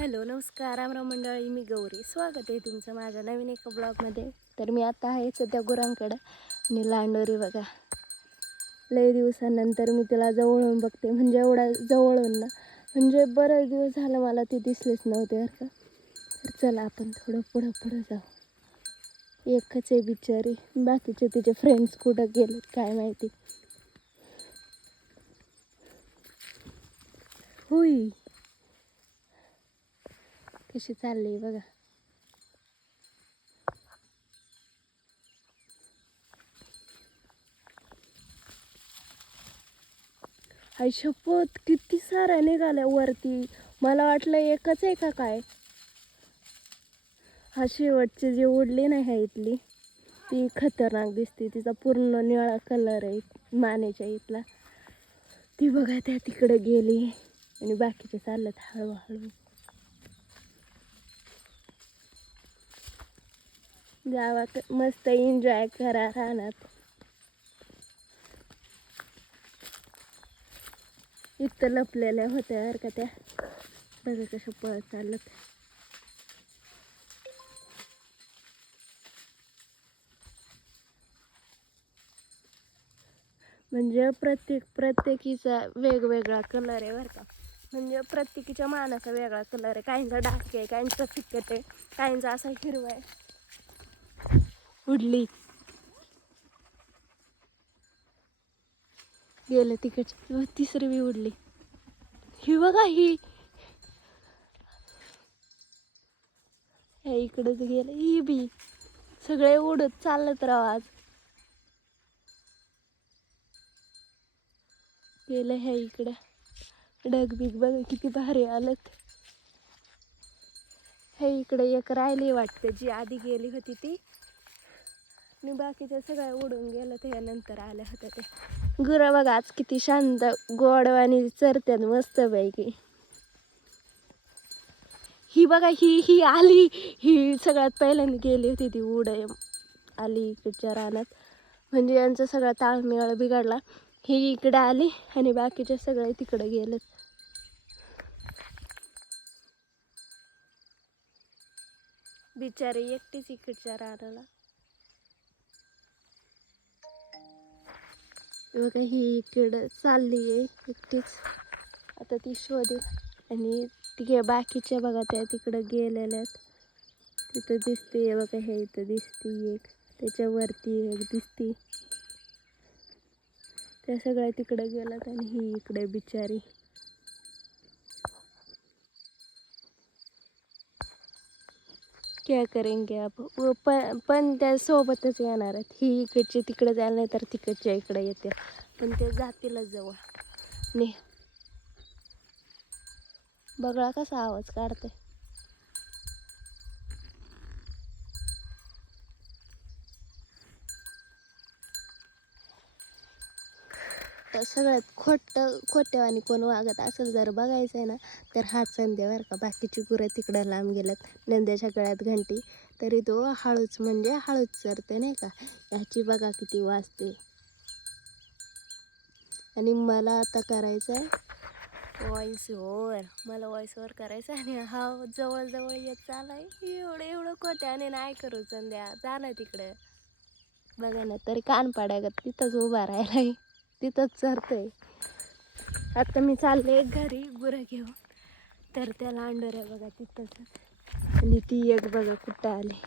Hello नमस्कार रामराम मंडळी, मी गौरी. स्वागत आहे तुमचं माझ्या नवीन एका ब्लॉगमध्ये. तर मी आता आहे सध्या गुरांकडं आणि लांडोरी बघा, लई दिवसानंतर मी तिला जवळून बघते. म्हणजे एवढा जवळून ना, म्हणजे बरेच दिवस झालं मला ती दिसलीच नव्हते बरं का. तर चला आपण थोडं पुढं जाऊ. एकच आहे बिचारी, बाकीचे तिचे फ्रेंड्स कुठं गेलेत काय माहिती. होई कशी चालली बघा. आई शपथ, किती साऱ्या निघाल्या वरती. मला वाटलं एकच आहे का काय. हा शेवटची जी उडली नाही आहे इथली, ती खतरनाक दिसते. तिचा पूर्ण निळा कलर आहे मानेच्या इथला. ती बघा त्या तिकडे गेली आणि बाकीचे चाललेत हळूहळू. जावा मस्त एन्जॉय करा रानात. इथं लपलेल्या होत्या बरं का त्या. बघा कशा पळत चालत. म्हणजे प्रत्येकीचा वेगवेगळा कलर आहे बरं का. म्हणजे प्रत्येकीच्या मानाचा वेगळा कलर आहे. काहींचा डार्क आहे, काहींचा फिकट आहे, काहींचा असा हिरवा आहे. उडली गेलं तिकडची. तिसरी बी उडली. ही बघा ही इकडेच गेलं. ही बी सगळे उडत चालत राव. आज गेलं ह्या इकडं. ढगबीग बघा किती भारी आलत. हे इकडे एक राहिली वाटते, जी आधी गेली होती ती. आणि बाकीच्या सगळ्या उडून गेलं. त्यानंतर आल्या होत्या ते गुरं बघा. आज किती शांत गोडवाणी चरत्यात मस्त पैकी. ही बघा ही आली. ही सगळ्यात पहिल्यांदा गेली होती ती आली इकडच्या रानात. म्हणजे यांचा सगळा ताळमेळ बिघडला. ही इकडे आली आणि बाकीचे सगळे तिकडे गेलेत. बिचारी एकटीच इकडच्या रानाला. बघा ही इकडं चालली आहे एकटीच. आता ती शोधेल. आणि ती बाकीच्या बघा त्या तिकडं गेलेल्यात. तिथं दिसते बघा, हे इथं दिसते एक, त्याच्यावरती एक दिसते. त्या सगळ्या तिकडे गेल्यात आणि ही इकडे बिचारी. क्या करेंगे आप. पण त्या सोबतच येणार आहेत. ही इकडचे तिकडे जायला, नाही तर तिकडच्या इकडे येते. पण ते जातीलच जवळ. ने बघा कसा आवाज काढते. तर सगळ्यात खोट्यावानी कोण वागत असेल जर बघायचं आहे ना, तर हाच संध्या बरं का. बाकीची गुरं तिकडं लांब गेल्यात. नंद्याच्या गळ्यात घंटी, तरी तो हळूच म्हणजे हळूच चरते नाही का. ह्याची बघा किती वाजते. आणि मला आता करायचं आहे व्हॉइस ओव्हर. मला व्हॉइस ओव्हर करायचं आणि हा जवळ येत चालाय. एवढं खोट्याने नाही करू संध्या. जा ना तिकडं. बघा ना, तरी कान पाड्यागत तिथंच उभा राहिलाय. तिथंच चरतोय. आता मी चालले घरी गुरं घेऊन. तर त्या लांडोऱ्या बघा तिथंच. आणि ती एक बघा कुठं आली.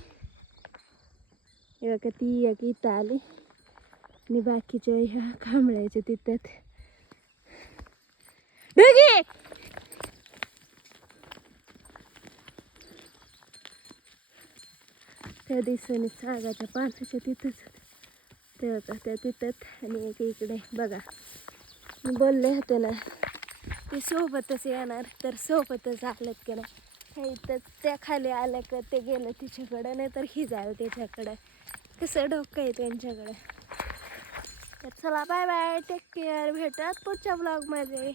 बघा ती एक इथं आली. आणि बाकीच्या ह्या खांबळ्याच्या तिथं. ढगे त्या दिवसाने सागाच्या पानाच्या तिथंच त्या तिथंच. आणि एक इकडे बघा. मी बोलले होते ना ते सोबतच येणार, तर सोबतच आलेत की नाही. हे इथं त्या खाली आल्या का ते गेलं तिच्याकडं, नाही तर ही जायला त्याच्याकडं. कसं डोकं आहे त्यांच्याकडं. तर चला बाय बाय, टेक केअर. भेटत पुढच्या ब्लॉगमध्ये.